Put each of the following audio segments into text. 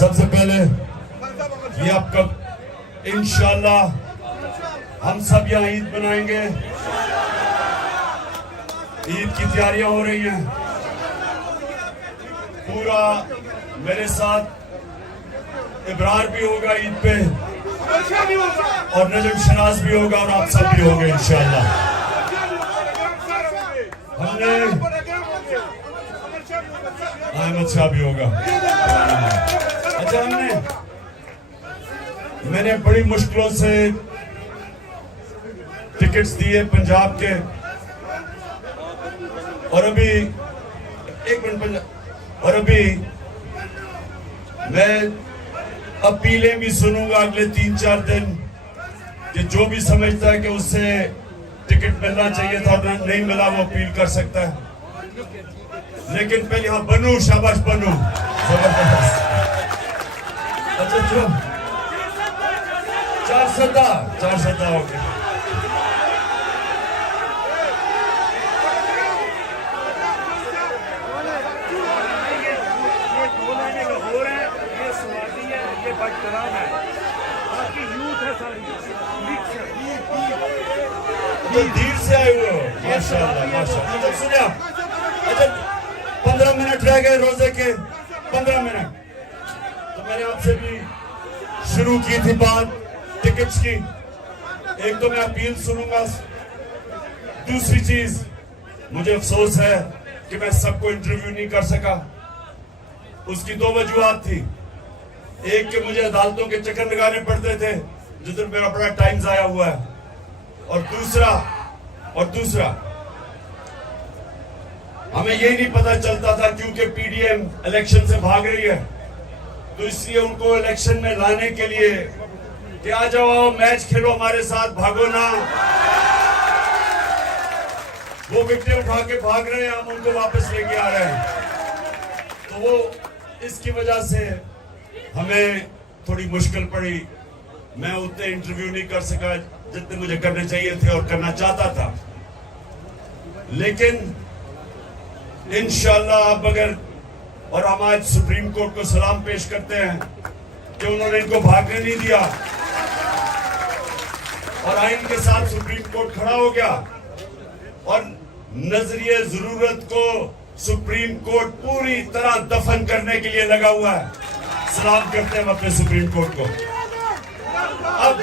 सबसे पहले ये आपका इंशाल्लाह हम सब यहाँ ईद मनाएंगे। ईद की तैयारियां हो रही हैं। पूरा मेरे साथ इब्रार भी होगा ईद पे और नजम शनाज भी होगा और आप सब भी होंगे इंशाल्लाह। हमने अहमद शाह भी होगा। अच्छा, मैंने बड़ी मुश्किलों से टिकट्स दिए पंजाब के और अभी एक मिनट और अभी मैं अपीलें भी सुनूंगा अगले 3-4 दिन कि जो भी समझता है कि उससे टिकट मिलना चाहिए था और नहीं मिला वो अपील कर सकता है। लेकिन पहले यहाँ बनू, शाबाश बनू, जबरदस्त। अच्छा जो 4 हो गए। तो धीर से आए हुए हो, माशाल्लाह माशाल्लाह। अच्छा सुनिए आप, अच्छा 15 मिनट रह गए रोजे के, 15 मिनट। तो मैंने आपसे भी शुरू की थी बात टिकट्स की। एक तो मैं अपील सुनूंगा, दूसरी चीज मुझे अफसोस है कि मैं सबको इंटरव्यू नहीं कर सका। उसकी 2 वजूहात थी। एक कि मुझे अदालतों के चक्कर लगाने पड़ते थे जिधर मेरा बड़ा टाइम जाया हुआ है, और दूसरा हमें यही नहीं पता चलता था क्योंकि पीडीएम इलेक्शन से भाग रही है, तो इसलिए उनको इलेक्शन में लाने के लिए कि आ जाओ मैच खेलो हमारे साथ, भागो ना। वो विकेट उठा के भाग रहे हैं, हम उनको वापस लेके आ रहे हैं। तो वो इसकी वजह से हमें थोड़ी मुश्किल पड़ी। मैं उतने इंटरव्यू नहीं कर सका जितने मुझे करने चाहिए थे और करना चाहता था। लेकिन इंशाल्लाह अब अगर, और हम आज सुप्रीम कोर्ट को सलाम पेश करते हैं कि उन्होंने इनको भागने नहीं दिया और आइन के साथ सुप्रीम कोर्ट खड़ा हो गया और नजरिए जरूरत को सुप्रीम कोर्ट पूरी तरह दफन करने के लिए लगा हुआ है। सलाम करते हैं अपने सुप्रीम कोर्ट को। अब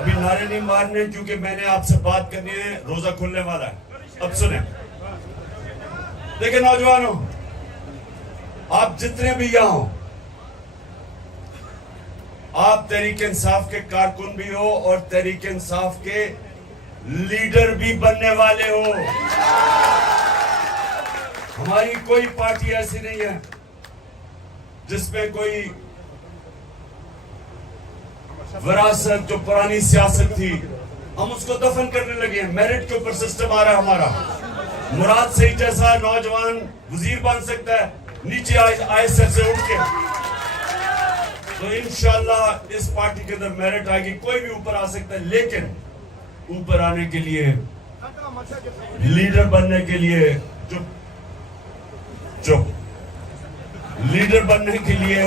अभी नारे नहीं मारने क्योंकि मैंने आपसे बात करनी है, रोजा खुलने वाला है। अब सुने, देखिए नौजवानों, आप जितने भी यहाँ हो, आप तहरीक इंसाफ के कारकुन भी हो और तहरीक इंसाफ के लीडर भी बनने वाले हो। हमारी कोई पार्टी ऐसी नहीं है जिसमें कोई विरासत जो पुरानी सियासत थी हम उसको दफन करने लगे हैं। मेरिट के ऊपर सिस्टम आ रहा है हमारा। मुराद सही जैसा नौजवान वजीर बन सकता है नीचे आईएसएफ से उठ के। तो इंशाल्लाह इस पार्टी के अंदर मेरिट आएगी, कोई भी ऊपर आ सकता है। लेकिन ऊपर आने के लिए, लीडर बनने के लिए, चुप लीडर बनने के लिए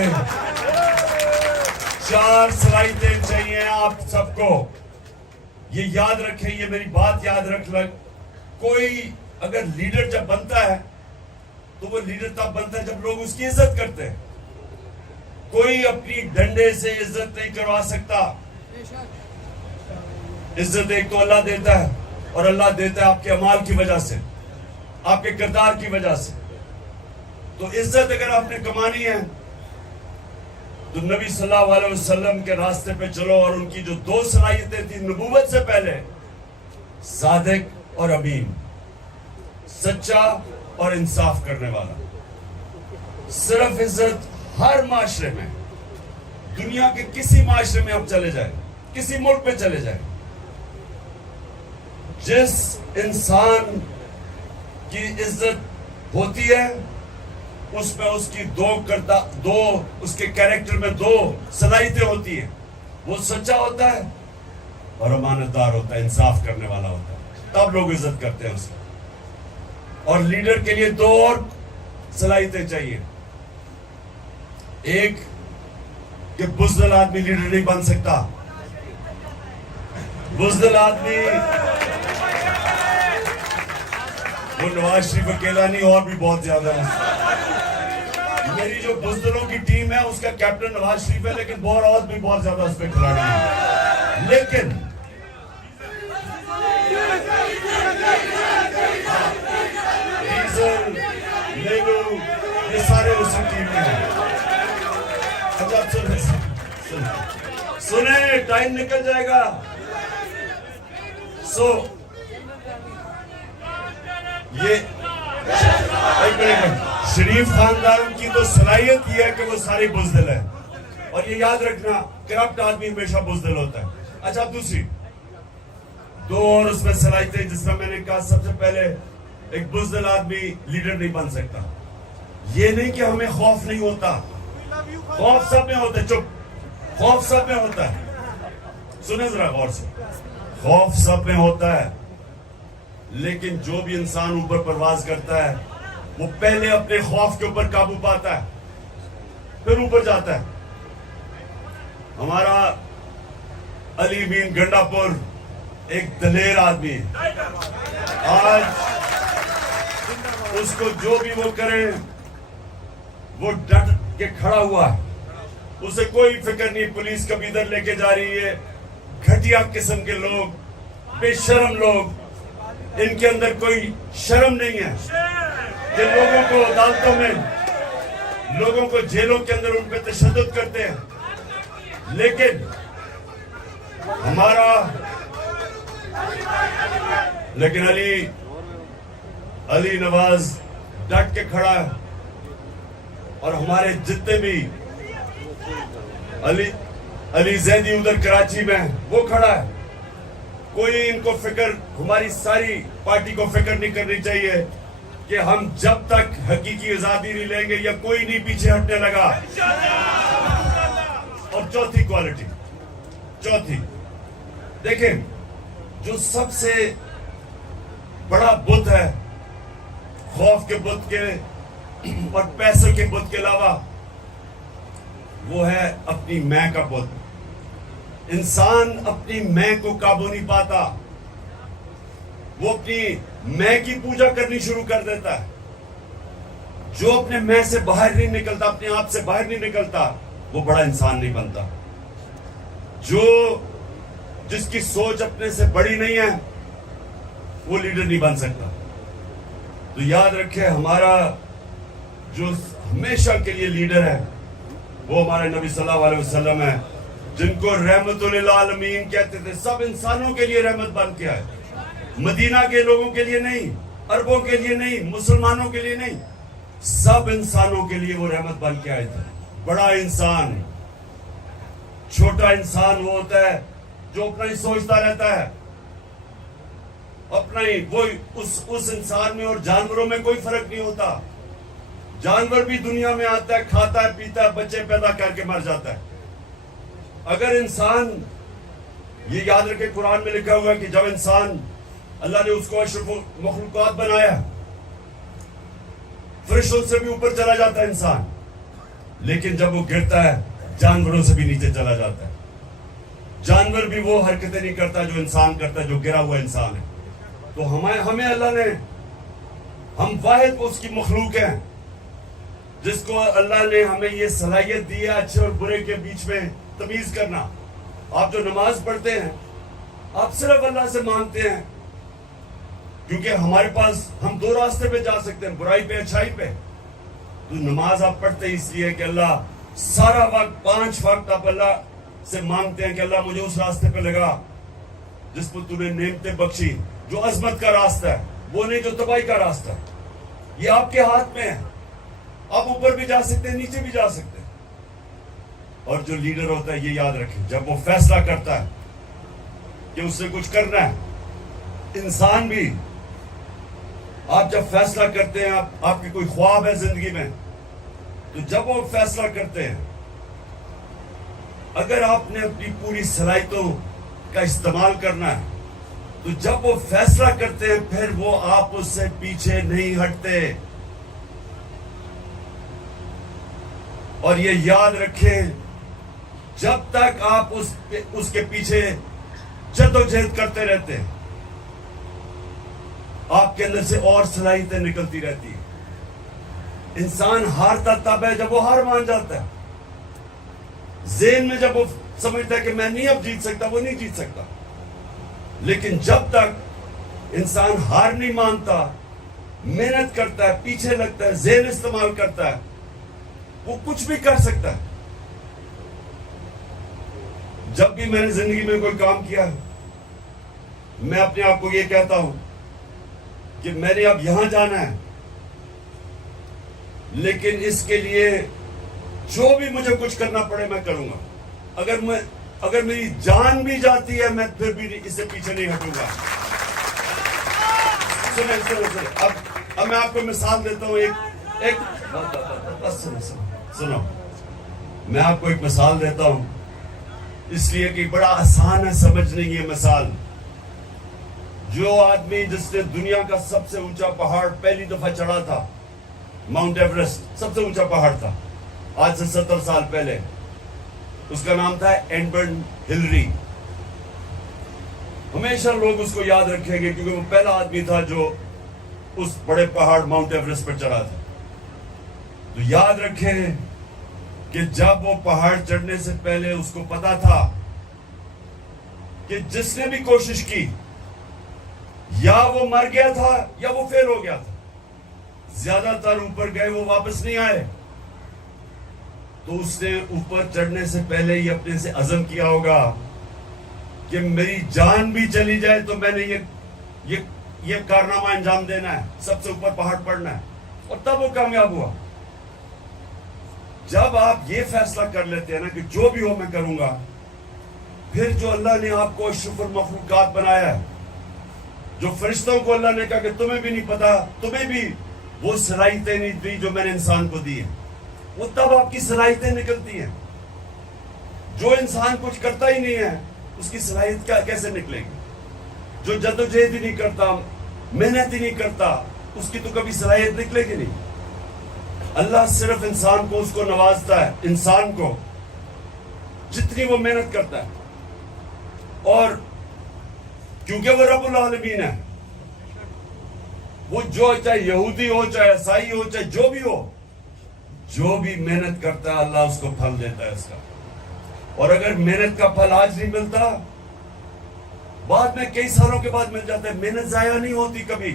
4 सलाहियतें चाहिए आप सबको। ये याद रखें, ये मेरी बात याद रख लग। कोई अगर लीडर जब बनता है तो वो लीडर तब बनता है जब लोग उसकी इज्जत करते हैं। कोई अपनी डंडे से इज्जत नहीं करवा सकता। इज्जत एक तो अल्लाह देता है और अल्लाह देता है आपके अमाल की वजह से, आपके किरदार की वजह से। तो इज्जत अगर आपने कमानी है तो नबी सल्लल्लाहु अलैहि वसल्लम के रास्ते पे चलो। और उनकी जो 2 सलाहियतें थी नबूवत से पहले, सादिक और अमीन, सच्चा और इंसाफ करने वाला। सिर्फ इज्जत हर माशरे में, दुनिया के किसी माशरे में आप चले जाए, किसी मुल्क में चले जाए, जिस इंसान की इज्जत होती है उसमें उसकी दो उसके कैरेक्टर में 2 सलाहियतें होती है। वो सच्चा होता है और अमानतदार होता है, इंसाफ करने वाला होता है, तब लोग इज्जत करते हैं उसको। और लीडर के लिए 2 और सलाहियतें चाहिए। एक कि बुज़दिल आदमी लीडर नहीं बन सकता। बुज़दिल आदमी वो नवाज शरीफ अकेला नहीं, और भी बहुत ज्यादा है। मेरी जो बुज़दिलों की टीम है उसका कैप्टन नवाज शरीफ है, लेकिन और भी बहुत ज्यादा उस पर खिलाड़ी है। लेकिन डीजल, लेलू, ये सारे उसी टीम में हैं। अच्छा सुने, टाइम निकल जाएगा। ये एक मिनट, शरीफ खानदान की तो सलाहियत ये है कि वो सारे बुज़दिल है, और ये याद रखना करप्ट आदमी हमेशा बुज़दिल होता है। अच्छा दूसरी दो और उसमें सलाहियतें, जिस तरह मैंने कहा, सबसे पहले एक बुज़दिल आदमी लीडर नहीं बन सकता। ये नहीं कि हमें खौफ नहीं होता, खौफ सब में होता है। चुप, खौफ सब में होता है। सुने जरा गौर से, खौफ सब में होता है, लेकिन जो भी इंसान ऊपर परवाज करता है वो पहले अपने खौफ के ऊपर काबू पाता है, फिर ऊपर जाता है। हमारा अली मीन गंडापुर एक दलेर आदमी है। आज उसको जो भी वो करे वो डट के खड़ा हुआ है, उसे कोई फिक्र नहीं पुलिस कभी इधर लेके जा रही है। घटिया किस्म के लोग, बेशर्म लोग, इनके अंदर कोई शर्म नहीं है। ये लोगों को अदालतों में, लोगों को जेलों के अंदर उन पे तशद्दुद करते हैं, लेकिन अली नवाज डट के खड़ा है। और हमारे जितने भी अली जैदी उधर कराची में वो खड़ा है। कोई इनको फिक्र, हमारी सारी पार्टी को फिक्र नहीं करनी चाहिए कि हम जब तक हकीकी आजादी नहीं लेंगे या कोई नहीं पीछे हटने लगा। और चौथी क्वालिटी, देखें, जो सबसे बड़ा बुत है खौफ के बुत के और पैसों के बुत के अलावा, वो है अपनी मैं का बुत। इंसान अपनी मैं को काबू नहीं पाता, वो अपनी मैं की पूजा करनी शुरू कर देता है। जो अपने मैं से बाहर नहीं निकलता, अपने आप से बाहर नहीं निकलता, वो बड़ा इंसान नहीं बनता। जिसकी सोच अपने से बड़ी नहीं है वो लीडर नहीं बन सकता। तो याद रखें, हमारा जो हमेशा के लिए लीडर है वो हमारे नबी सल्लल्लाहु अलैहि वसल्लम है, जिनको रहमतुल आलमीन कहते थे। सब इंसानों के लिए रहमत बन के आए, मदीना के लोगों के लिए नहीं, अरबों के लिए नहीं, मुसलमानों के लिए नहीं, सब इंसानों के लिए वो रहमत बन के आए थे। बड़ा इंसान, छोटा इंसान वो होता है जो अपना ही सोचता रहता है, अपना ही। वो उस इंसान में और जानवरों में कोई फर्क नहीं होता। जानवर भी दुनिया में आता है, खाता है, पीता है, बच्चे पैदा करके मर जाता है। अगर इंसान, ये याद रखे, कुरान में लिखा हुआ है कि जब इंसान, अल्लाह ने उसको अशरफुल मखलूकात बनाया, फरिश्तों से भी ऊपर चला जाता है इंसान, लेकिन जब वो गिरता है जानवरों से भी नीचे चला जाता है। जानवर भी वो हरकतें नहीं करता जो इंसान करता है, जो गिरा हुआ इंसान है। तो हमें अल्लाह ने, हम वाहिद उसकी मखलूक हैं जिसको अल्लाह ने हमें ये सलाहियत दी है अच्छे और बुरे के बीच में तमीज करना। आप जो नमाज पढ़ते हैं, आप सिर्फ अल्लाह से मांगते हैं, क्योंकि हमारे पास, हम दो रास्ते पे जा सकते हैं, बुराई पे, अच्छाई पे। तो नमाज आप पढ़ते इसलिए कि अल्लाह, सारा वक्त 5 वक्त आप अल्लाह से मांगते हैं कि अल्लाह मुझे उस रास्ते पे लगा जिस पर तूने नेमतें बख्शी, जो अजमत का रास्ता है, वो नहीं जो तबाही का रास्ता है। ये आपके हाथ में है, आप ऊपर भी जा सकते हैं, नीचे भी जा सकते हैं। और जो लीडर होता है, ये याद रखें, जब वो फैसला करता है कि उससे कुछ करना है, इंसान भी, आप जब फैसला करते हैं, आपके कोई ख्वाब है जिंदगी में, तो जब वो फैसला करते हैं, अगर आपने अपनी पूरी सलाहियतों का इस्तेमाल करना है, तो जब वो फैसला करते हैं, फिर वो आप उससे पीछे नहीं हटते। और ये याद रखें, जब तक आप उसके पीछे जद्दोजहद करते रहते हैं, आपके अंदर से और सलाहियतें निकलती रहती है। इंसान हारता तब है जब वो हार मान जाता है। ज़हन में जब वो समझता है कि मैं नहीं अब जीत सकता, वो नहीं जीत सकता। लेकिन जब तक इंसान हार नहीं मानता, मेहनत करता है, पीछे लगता है, ज़हन इस्तेमाल करता है, वो कुछ भी कर सकता है। जब भी मैंने जिंदगी में कोई काम किया है, मैं अपने आप को ये कहता हूं कि मैंने अब यहां जाना है, लेकिन इसके लिए जो भी मुझे कुछ करना पड़े मैं करूंगा। अगर मेरी जान भी जाती है, मैं फिर भी इससे पीछे नहीं हटूंगा। सुने। अब मैं आपको मिसाल देता हूं। सुनो, मैं आपको एक मिसाल देता हूं, इसलिए कि बड़ा आसान है समझने की ये मिसाल। जो आदमी जिसने दुनिया का सबसे ऊंचा पहाड़ पहली दफा चढ़ा था, माउंट एवरेस्ट सबसे ऊंचा पहाड़ था, आज से 70 साल पहले, उसका नाम था एडमंड हिलरी। हमेशा लोग उसको याद रखेंगे क्योंकि वो पहला आदमी था जो उस बड़े पहाड़ माउंट एवरेस्ट पर चढ़ा था। तो याद रखें कि जब वो पहाड़ चढ़ने से पहले उसको पता था कि जिसने भी कोशिश की या वो मर गया था या वो फेल हो गया था। ज्यादातर ऊपर गए, वो वापस नहीं आए। तो उसने ऊपर चढ़ने से पहले ही अपने से अज़म किया होगा कि मेरी जान भी चली जाए तो मैंने ये कारनामा अंजाम देना है, सबसे ऊपर पहाड़ पड़ना है। और तब वो कामयाब हुआ। जब आप ये फैसला कर लेते हैं ना कि जो भी हो मैं करूंगा, फिर जो अल्लाह ने आपको अशरफुल मखलूकात बनाया है, जो फरिश्तों को अल्लाह ने कहा कि तुम्हें भी नहीं पता, तुम्हें भी वो सलाहियतें नहीं दी जो मैंने इंसान को दी है, वो तब आपकी सलाहियतें निकलती हैं। जो इंसान कुछ करता ही नहीं है, उसकी सलाहियत कैसे निकलेगी? जो जद्दोजहद ही नहीं करता, मेहनत ही नहीं करता, उसकी तो कभी सलाहियत निकलेगी नहीं। अल्लाह सिर्फ इंसान को उसको नवाजता है, इंसान को जितनी वो मेहनत करता है। और क्योंकि वो रब्बुल आलमीन है, वो जो चाहे यहूदी हो, चाहे ईसाई हो, चाहे जो भी हो, जो भी मेहनत करता है अल्लाह उसको फल देता है उसका। और अगर मेहनत का फल आज नहीं मिलता, बाद में कई सालों के बाद मिल जाता है। मेहनत जाया नहीं होती कभी।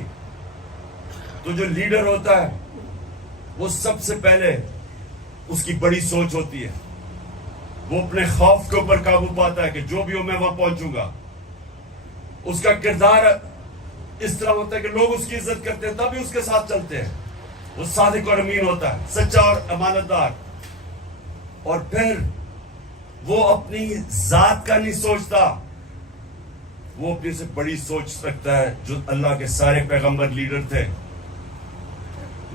तो जो लीडर होता है वो सबसे पहले उसकी बड़ी सोच होती है, वो अपने खौफ के ऊपर काबू पाता है कि जो भी हो मैं वहां पहुंचूंगा। उसका किरदार इस तरह होता है कि लोग उसकी इज्जत करते हैं, तभी उसके साथ चलते हैं। वो सादिक और अमीन होता है, सच्चा और अमानतदार। और फिर वो अपनी जात का नहीं सोचता, वो अपनी से बड़ी सोच रखता है। जो अल्लाह के सारे पैगंबर लीडर थे,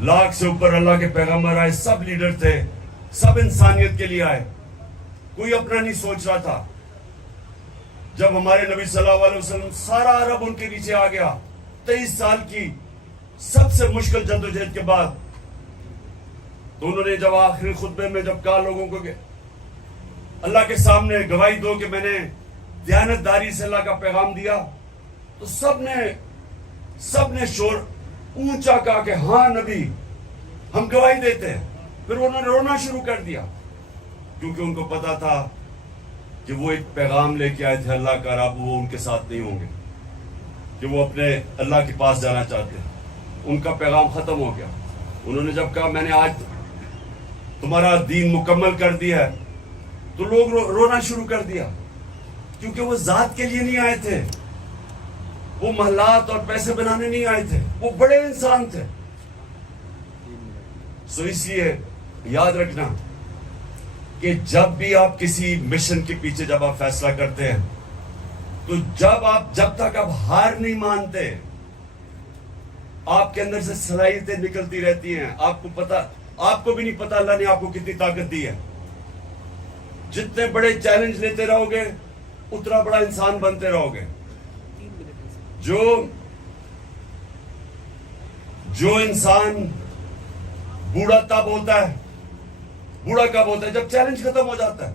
लाख से ऊपर अल्लाह के पैगंबर आए, सब लीडर थे, सब इंसानियत के लिए आए, कोई अपना नहीं सोच रहा था। जब हमारे नबी सल्लल्लाहु अलैहि वसल्लम, सारा अरब उनके नीचे आ गया, 23 साल की सबसे मुश्किल जद्दोजहद के बाद, तो उन्होंने जब आखिरी खुतबे में जब कहा लोगों को कि अल्लाह के सामने गवाही दो कि मैंने दयानतदारी से अल्लाह का पैगाम दिया, तो सबने शोर ऊंचा कहा कि हाँ नबी, हम गवाही देते हैं। फिर उन्होंने रोना शुरू कर दिया, क्योंकि उनको पता था कि वो एक पैगाम लेके आए थे अल्लाह का, अब वो उनके साथ नहीं होंगे, कि वो अपने अल्लाह के पास जाना चाहते हैं। उनका पैगाम खत्म हो गया। उन्होंने जब कहा मैंने आज तुम्हारा दीन मुकम्मल कर दिया है, तो लोग रोना शुरू कर दिया, क्योंकि वो जात के लिए नहीं आए थे, वो महलात और पैसे बनाने नहीं आए थे, वो बड़े इंसान थे। सो इसलिए याद रखना कि जब भी आप किसी मिशन के पीछे जब आप फैसला करते हैं, तो जब तक आप हार नहीं मानते, आपके अंदर से सलाहियतें निकलती रहती हैं। आपको भी नहीं पता अल्लाह ने आपको कितनी ताकत दी है। जितने बड़े चैलेंज लेते रहोगे, उतना बड़ा इंसान बनते रहोगे। जो इंसान बूढ़ा तब होता है बूढ़ा कब होता है? जब चैलेंज खत्म हो जाता है।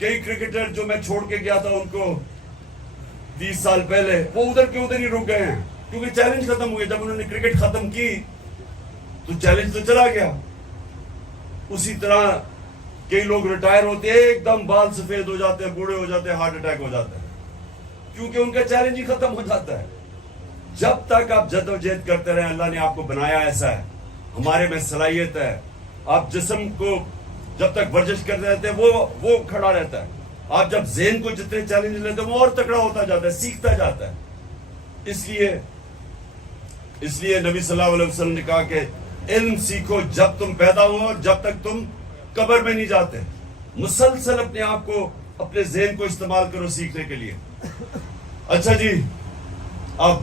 कई क्रिकेटर जो मैं छोड़ के गया था उनको 20 साल पहले, वो उधर के उधर ही रुक गए हैं क्योंकि चैलेंज खत्म हो गया। जब उन्होंने क्रिकेट खत्म की तो चैलेंज तो चला गया। उसी तरह कई लोग रिटायर होते हैं, एकदम बाल सफेद हो जाते हैं, बूढ़े हो जाते हैं, हार्ट अटैक हो जाता है, क्योंकि उनका चैलेंज ही खत्म हो जाता है। जब तक आप जद्दोजहद करते रहे, अल्लाह ने आपको बनाया ऐसा है, हमारे में सलाहियत है। आप जिस्म को जब तक वर्जिश करते रहते हैं वो खड़ा रहता है। आप जब ज़हन को जितने चैलेंज लेते हैं वो और तगड़ा होता जाता है, सीखता जाता है। इसलिए नबी सल्लल्लाहु अलैहि वसल्लम ने कहा कि इल्म सीखो जब तुम पैदा हो और जब तक तुम कब्र में नहीं जाते। मुसलसल अपने आप को, अपने ज़हन को इस्तेमाल करो सीखने के लिए। अच्छा जी, अब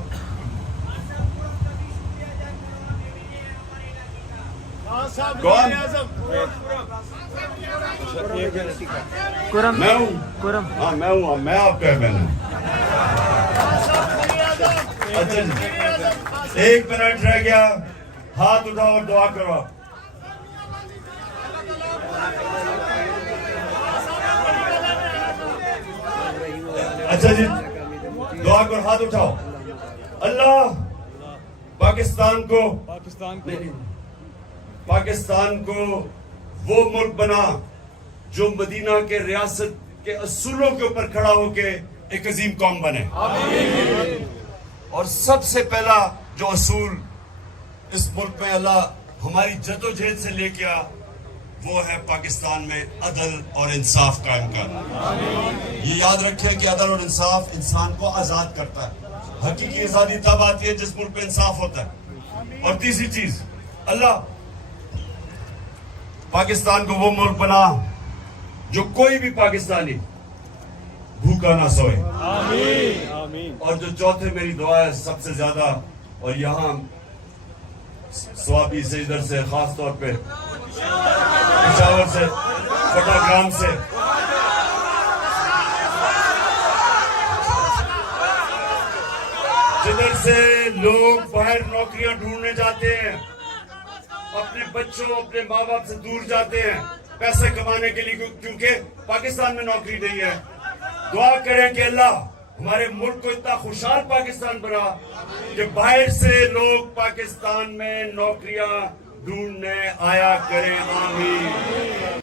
कौन? मैं हूँ। हाँ मैं हूँ, मैं आपका मैंने। अच्छा जी, 1 मिनट रह गया, हाथ उठाओ और दुआ करो। अच्छा जी, दुआ करो, हाथ उठाओ। अल्लाह पाकिस्तान को वो मुल्क बना जो मदीना के रियासत के असूलों के ऊपर खड़ा होके एक अजीम कौम बने। और सबसे पहला जो असूल इस मुल्क में अल्लाह हमारी जद्दोजहद से लेके आ, वो है पाकिस्तान में अदल और इंसाफ कायम करना। ये याद रखें कि अदल और इंसाफ इंसान को आजाद करता है। हकीकी आजादी तब आती है जिस मुल्क में इंसाफ होता है। और तीसरी चीज, अल्लाह पाकिस्तान को वो मुल्क बना जो कोई भी पाकिस्तानी भूखा ना सोए। आमीन। और जो चौथे मेरी दुआ है सबसे ज्यादा, और यहाँ स्वाबी से, इधर से, खास तौर पे पिशावर से, फटाग्राम से, जिधर से लोग बाहर नौकरियां ढूंढने जाते हैं, अपने बच्चों, अपने माँ बाप से दूर जाते हैं पैसे कमाने के लिए, क्योंकि पाकिस्तान में नौकरी नहीं है। दुआ करें कि अल्लाह हमारे मुल्क को इतना खुशहाल पाकिस्तान बना कि बाहर से लोग पाकिस्तान में नौकरियां ढूंढने आया करें। आमीन।